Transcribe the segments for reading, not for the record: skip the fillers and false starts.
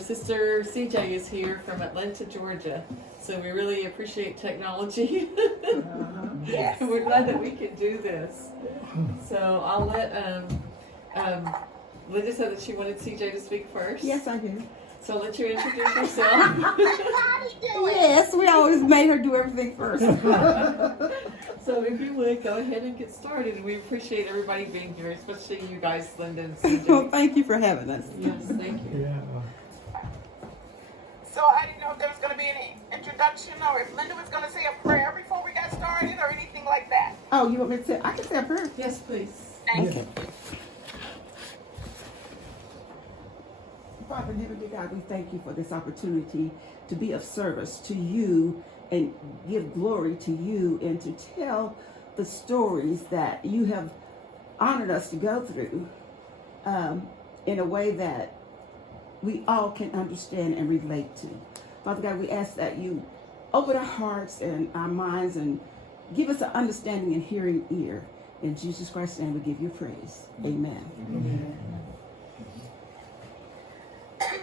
Sister CJ is here from Atlanta, Georgia, so we really appreciate technology. Yes. We're glad that we could do this. So I'll let Linda said that she wanted CJ to speak first. Yes, I do. So I'll let you introduce yourself. Yes, we always made her do everything first. So if you would, go ahead and get started. And we appreciate everybody being here, especially you guys, Linda and CJ. Well, thank you for having us. Yes, thank you. Yeah. So I didn't know if there was going to be any introduction or if Linda was going to say a prayer before we got started or anything like that. Oh, you want me to say? I can say a prayer. Yes, please. Thank you. Father in heavenly God, we thank you for this opportunity to be of service to you and give glory to you and to tell the stories that you have honored us to go through in a way that we all can understand and relate to. Father God, we ask that you open our hearts and our minds and give us an understanding and hearing ear. In Jesus Christ's name, we give you praise. Amen. Amen.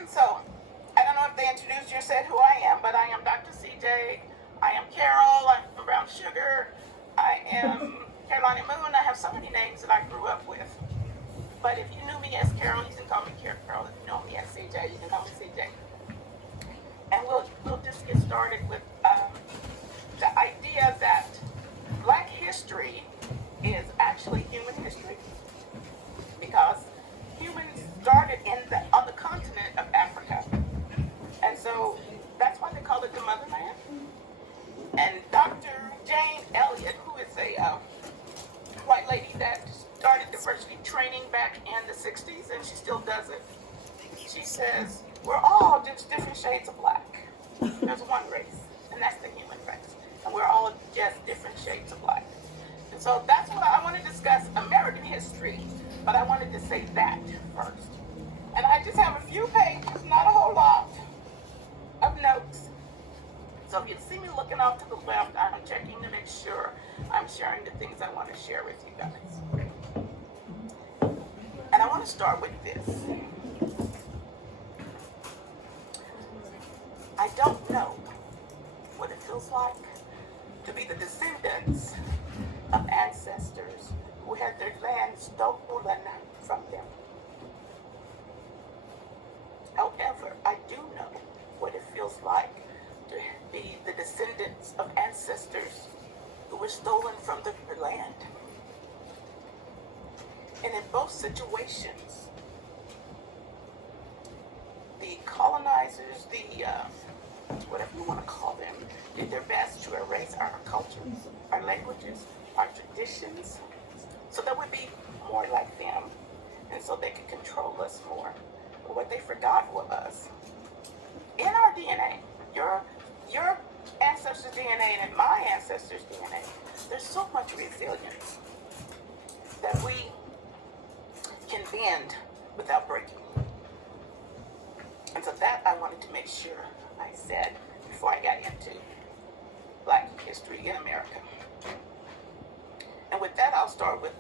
So I don't know if they introduced you or said who I am, but I am Dr. CJ. I am Carol. I'm Brown Sugar. I am Carolina Moon. I have so many names that I grew up with. But if you knew me as Carol, you can call me Carol. If you know me as CJ, you can call me CJ. And we'll just get started with the idea that Black history is actually human history, because humans started on the continent of Africa, and so that's why they call it the motherland. And Dr. Jane Elliott, who is a white lady that started diversity training back in the 60s, and she still does it. She says, we're all just different shades of black. There's one race, and that's the human race. And we're all just different shades of black. And so that's what I want to discuss, American history, but I wanted to say that first. And I just have a few pages, not a whole lot of notes. So if you see me looking off to the left, I'm checking to make sure I'm sharing the things I want to share with you guys. And I want to start with this. I don't know what it feels like to be the descendants of ancestors who had their land stolen from them. However, I do know what it feels like to be the descendants of ancestors who were stolen from their land. And in both situations, the colonizers, whatever you want to call them, did their best to erase our cultures, our languages, our traditions, so that we'd be more like them, and so they could control us more. But what they forgot was, in our DNA, your ancestors' DNA and my ancestors' DNA, there's so much resilience that we can bend without breaking. And so that I wanted to make sure I said before I got into Black history in America. And with that, I'll start with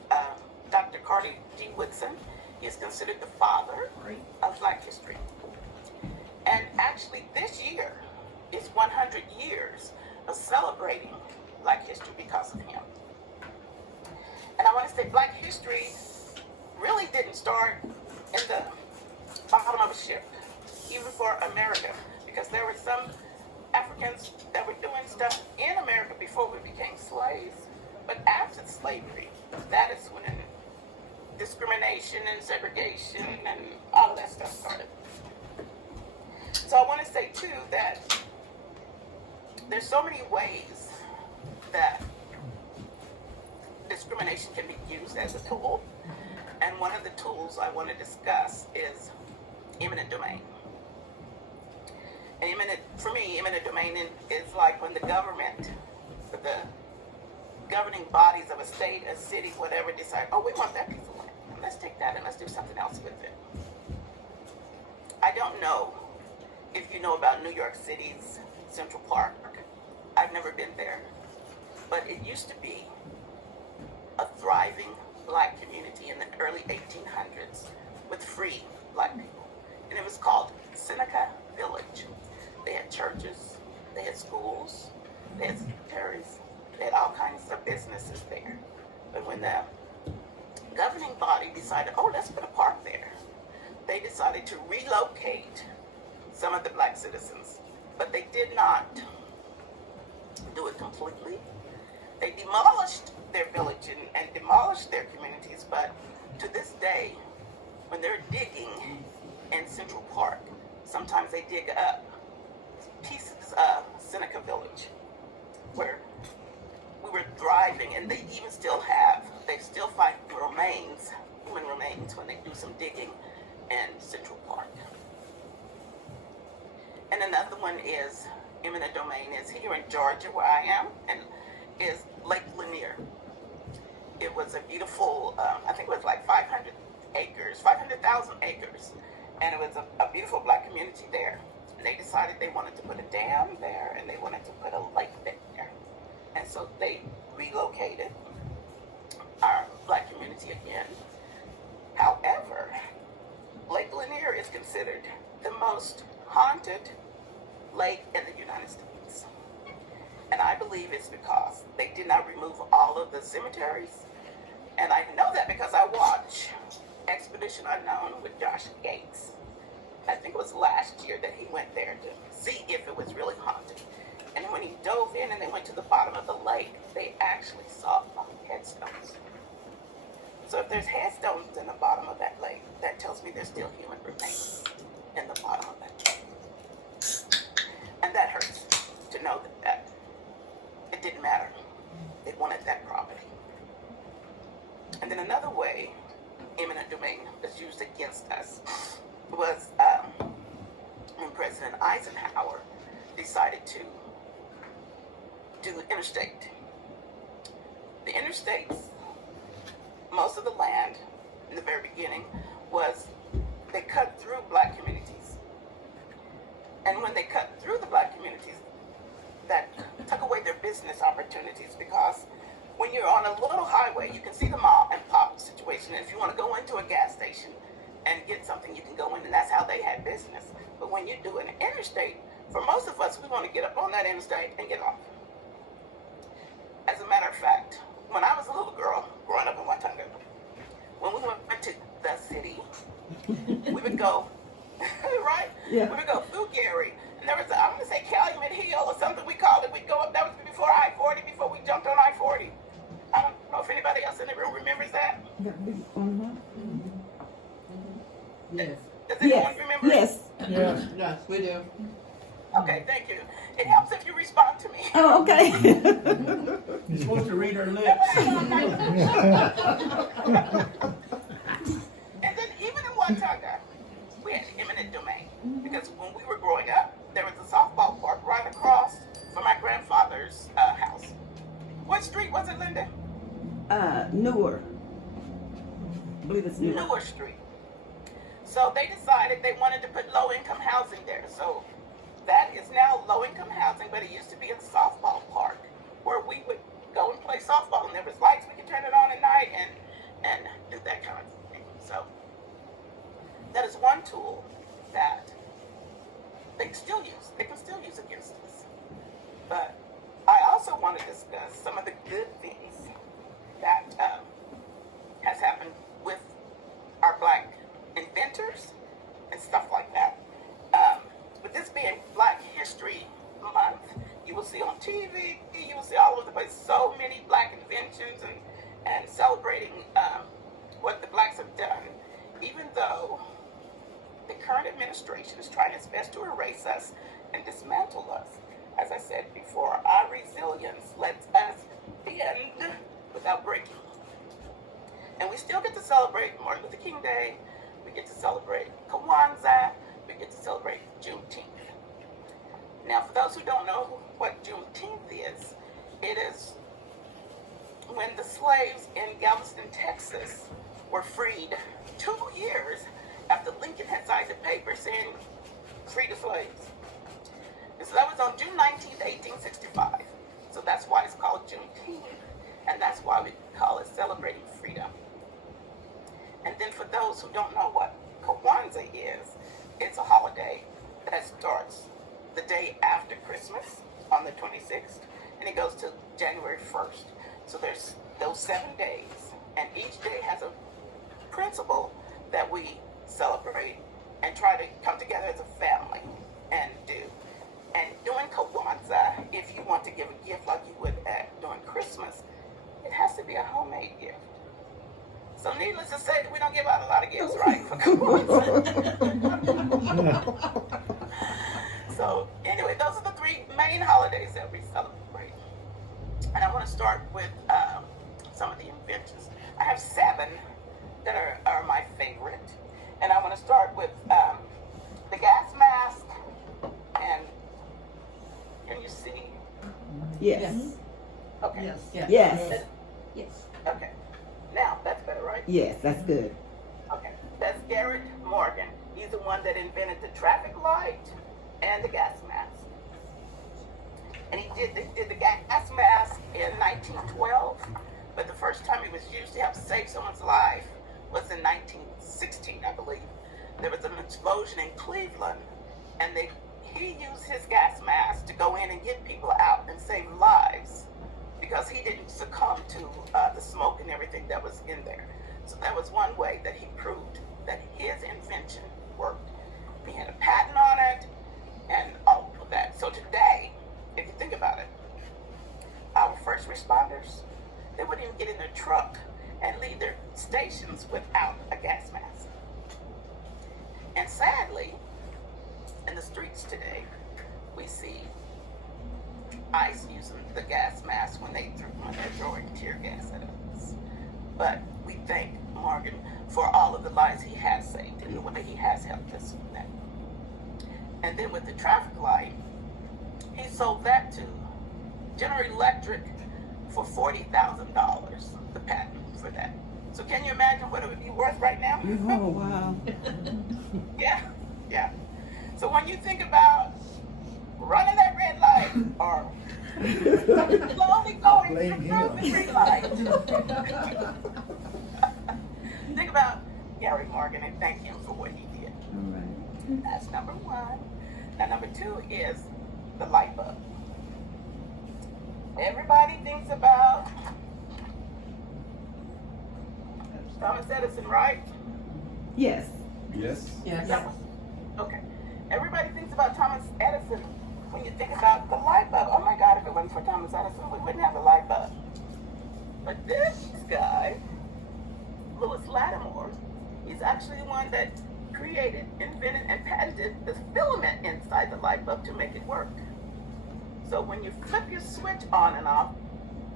Dr. Carter G. Woodson. He is considered the father of Black history. And actually, this year is 100 years of celebrating Black history because of him. And I want to say Black history really didn't start in the bottom of a ship, even for America, because there were some Africans that were doing stuff in America before we became slaves. But after slavery, that is when discrimination and segregation and all of that stuff started. So I want to say too that there's so many ways that discrimination can be used as a tool. And one of the tools I want to discuss is eminent domain. And for me, eminent domain is like when the government, the governing bodies of a state, a city, whatever, decide, oh, we want that piece of land. Let's take that and let's do something else with it. I don't know if you know about New York City's Central Park. I've never been there. But it used to be a thriving Black community in the early 1800s with free Black people. and it was called Seneca Village. They had churches, they had schools, they had cemeteries, they had all kinds of businesses there. But when the governing body decided, oh, let's put a park there, they decided to relocate some of the black citizens, but they did not do it completely. They demolished their village and demolished their communities, but to this day, when they're digging in Central Park, sometimes they dig up pieces of Seneca Village where we were thriving, and they even still have, they still find remains, human remains, when they do some digging in Central Park. And another one is, eminent domain is here in Georgia where I am, and is Lake Lanier. It was a beautiful, I think it was like 500 acres, 500,000 acres, and it was a beautiful black community there. And they decided they wanted to put a dam there, and they wanted to put a lake there. And so they relocated our black community again. However, Lake Lanier is considered the most haunted lake in the United States. And I believe it's because they did not remove all of the cemeteries. And I know that because I watched Expedition Unknown with Josh Gates. I think it was last year that he went there to see if it was really haunted. And when he dove in and they went to the bottom of the lake, they actually saw headstones. So if there's headstones in the bottom of that lake, that tells me there's still human remains in the bottom of that lake. And that hurts to know that it didn't matter. They wanted that property. And then another way eminent domain was used against us was when President Eisenhower decided to do the interstate. The interstates, most of the land in the very beginning was, they cut through black communities. And when they cut through the black communities, that took away their business opportunities, because when you're on a little highway, you can see the mom and pop situation. And if you want to go into a gas station and get something, you can go in, and that's how they had business. But when you do an interstate, for most of us, we want to get up on that interstate and get off. As a matter of fact, when I was a little girl growing up in Watonga, when we went to the city, we would go, right? Yeah. We would go through Gary, and there was, I'm going to say Calumet Hill or something we called it. We'd go up, that was before I-40, before we jumped on I-40. I don't know if anybody else in the room remembers that. Yes. Does anyone remember? Yes. Yes, yes, we do. Okay, thank you. It helps if you respond to me. Oh, okay. You're supposed to read her lips. And then even in Watonga, we had eminent domain. Because when we were growing up, there was a softball park right across from my grandfather's house. What street was it, Linda? Newer. I believe it's Newer. Newer Street. So they decided they wanted to put low-income housing there. So that is now low-income housing, but it used to be a softball park where we would go and play softball, and there was lights, we could turn it on at night and do that kind of thing. So that is one tool that they can still use against us. But I also want to discuss some of the good things that has happened with our black inventors and stuff like that. With this being Black History Month, you will see on TV, you will see all over the place so many black inventions and celebrating what the blacks have done, even though the current administration is trying its best to erase us and dismantle us. As I said before, our resilience lets us bend without breaking. And we still get to celebrate Martin Luther King Day, we get to celebrate Kwanzaa, we get to celebrate Juneteenth. Now, for those who don't know what Juneteenth is, it is when the slaves in Galveston, Texas were freed 2 years after Lincoln had signed a paper saying, free the slaves. And so that was on June 19th, 1865. So that's why it's called Juneteenth. And that's why we call it celebrating freedom. And then for those who don't know what Kwanzaa is, it's a holiday that starts the day after Christmas on the 26th, and it goes to January 1st. So there's those 7 days, and each day has a principle that we celebrate and try to come together as a family and do. And during Kwanzaa, if you want to give a gift like you would during Christmas, it has to be a homemade gift. So needless to say that we don't give out a lot of gifts, right, for Kwanzaa. So anyway, those are the 3 main holidays that we celebrate. And I want to start with some of the inventions. I have 7 that are my favorite. And I want to start with the gas mask. And can you see? Yes. Okay. Yes. Yes. Yes. Okay. Now, that's better, right? Yes, that's good. Okay. That's Garrett Morgan. He's the one that invented the traffic light and the gas mask. And he did the gas mask in 1912, but the first time it was used to help save someone's life was in 1916, I believe. There was an explosion in Cleveland, and he used his gas mask to go in and get people out and save lives because he didn't succumb to the smoke and everything that was in there. So that was one way that he proved that his invention worked. He had a patent on it and all of that. So today, if you think about it, our first responders, they wouldn't even get in their truck and leave their stations without a gas mask. And sadly, in the streets today, we see ICE using the gas mask when they're throwing tear gas at us. But we thank Morgan for all of the lives he has saved and the way he has helped us with that. And then with the traffic light, he sold that to General Electric for $40,000, the patent for that. So can you imagine what it would be worth right now? Oh, wow. Yeah. So when you think about running that red light or slowly going through the green light, think about Gary Morgan and thank him for what he did. All right. That's number 1. Now number 2 is the light bulb. Everybody thinks about Thomas Edison, right? Yes. Yes. Yes. Okay. Everybody thinks about Thomas Edison when you think about the light bulb. Oh my God, if it wasn't for Thomas Edison, we wouldn't have a light bulb. But this guy, Louis Lattimore, he's actually the one that created, invented, and patented the filament inside the light bulb to make it work. So when you flip your switch on and off,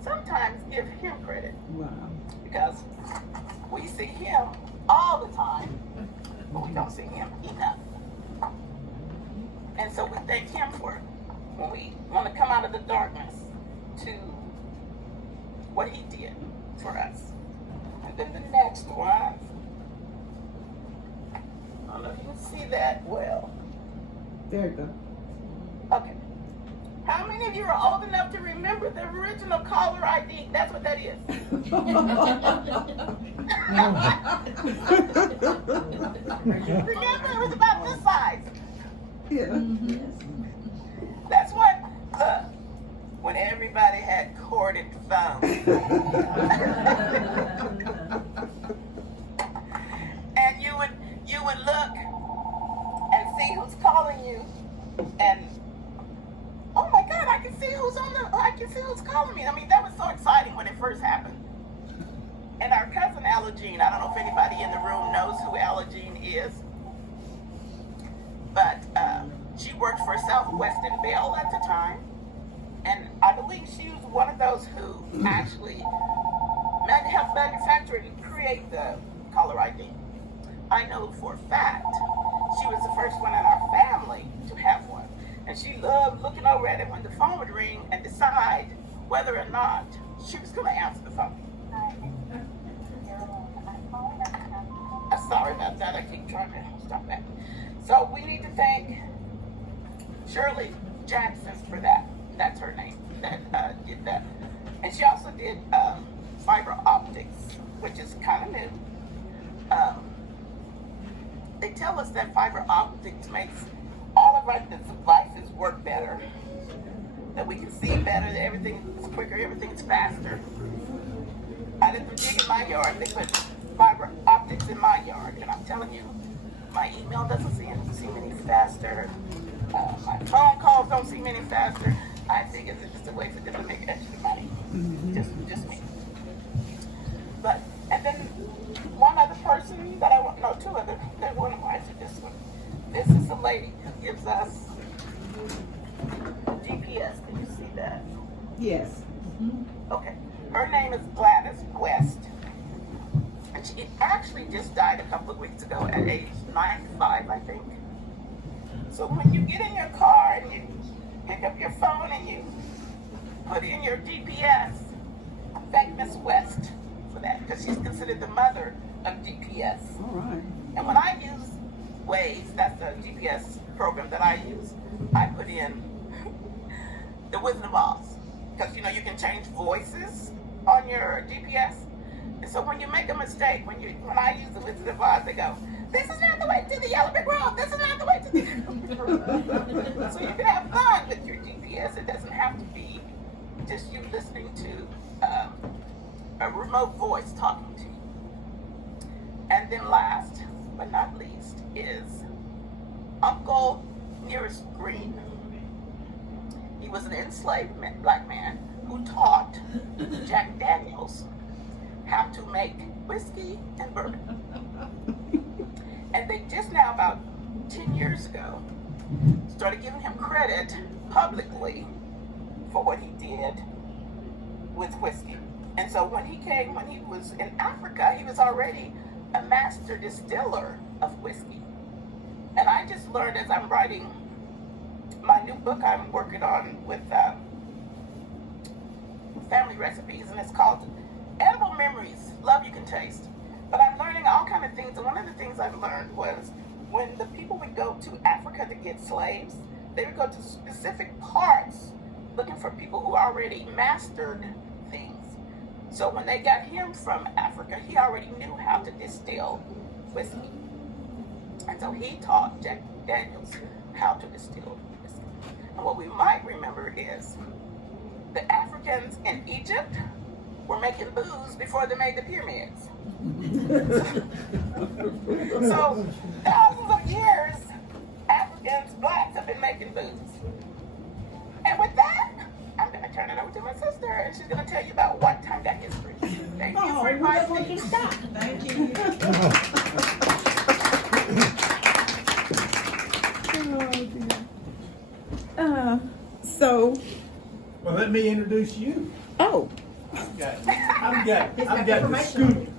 sometimes give him credit Wow. because we see him all the time, but we don't see him enough. And so we thank him for it when we want to come out of the darkness to what he did for us. And then the next one, I don't know if you can see that well. There you go. Okay. How many of you are old enough to remember the original caller ID? That's what that is. Remember, it was about this size. Yeah. That's what, look, when everybody had corded phones. And you would look and see who's calling you, and oh my God, I can see who's calling me. I mean, that was so exciting when it first happened. And our cousin Allagene, I don't know if anybody in the room knows who Allagene is, but she worked for Southwestern Bell at the time, and I believe she was one of those who actually helped manufacture and create the caller ID. I know for a fact she was the first one in our family to have one. And she loved looking over at it when the phone would ring and decide whether or not she was going to answer the phone. I'm sorry about that. I keep trying to stop that. So we need to thank Shirley Jackson for that. That's her name that did that. And she also did fiber optics, which is kind of new. they tell us that fiber optics makes all of our devices work better, that we can see better, that everything is quicker, everything's faster. I did some dig in my yard. They put fiber optics in my yard, and I'm telling you, my email doesn't seem any faster. My phone calls don't seem any faster. I think it's just a way for them to make extra money. Just me. But, and then one other person that I want, no, two other, there's one of mine, this one. This is a lady who gives us GPS. Can you see that? Yes. Okay. Her name is Gladys West. And she actually just died a couple of weeks ago at age 95, I think. So when you get in your car and you pick up your phone and you put in your GPS, thank Miss West for that, because she's considered the mother of GPS. All right. And when I use Waze, that's the GPS program that I use, I put in the Wizard of Oz. Because you know you can change voices on your GPS. And so when you make a mistake, when I use the Wizard of Oz, they go, "This is not the way to the yellow brick road. This is not the way to the yellow brick road." So you can have fun with your GPS. It doesn't have to be just you listening to a remote voice talking to you. And then last but not least is Uncle Nearest Green. He was an enslaved black man who taught Jack Daniels how to make whiskey and bourbon. And they just now, about 10 years ago, started giving him credit publicly for what he did with whiskey. And so when he was in Africa, he was already a master distiller of whiskey. And I just learned as I'm writing my new book I'm working on with family recipes, and it's called Edible Memories, Love You Can Taste. But I'm learning all kind of things, and one of the things I've learned was when the people would go to Africa to get slaves, they would go to specific parts looking for people who already mastered things. So when they got him from Africa, he already knew how to distill whiskey. And so he taught Jack Daniels how to distill whiskey. And what we might remember is the Africans in Egypt were making booze before they made the pyramids. So thousands of years, Africans, blacks have been making booze. And with that, I'm going to turn it over to my sister, and she's going to tell you about Watonga history. Thank you for inviting me. Thank you. Well, let me introduce you. Oh. I've got the scoop.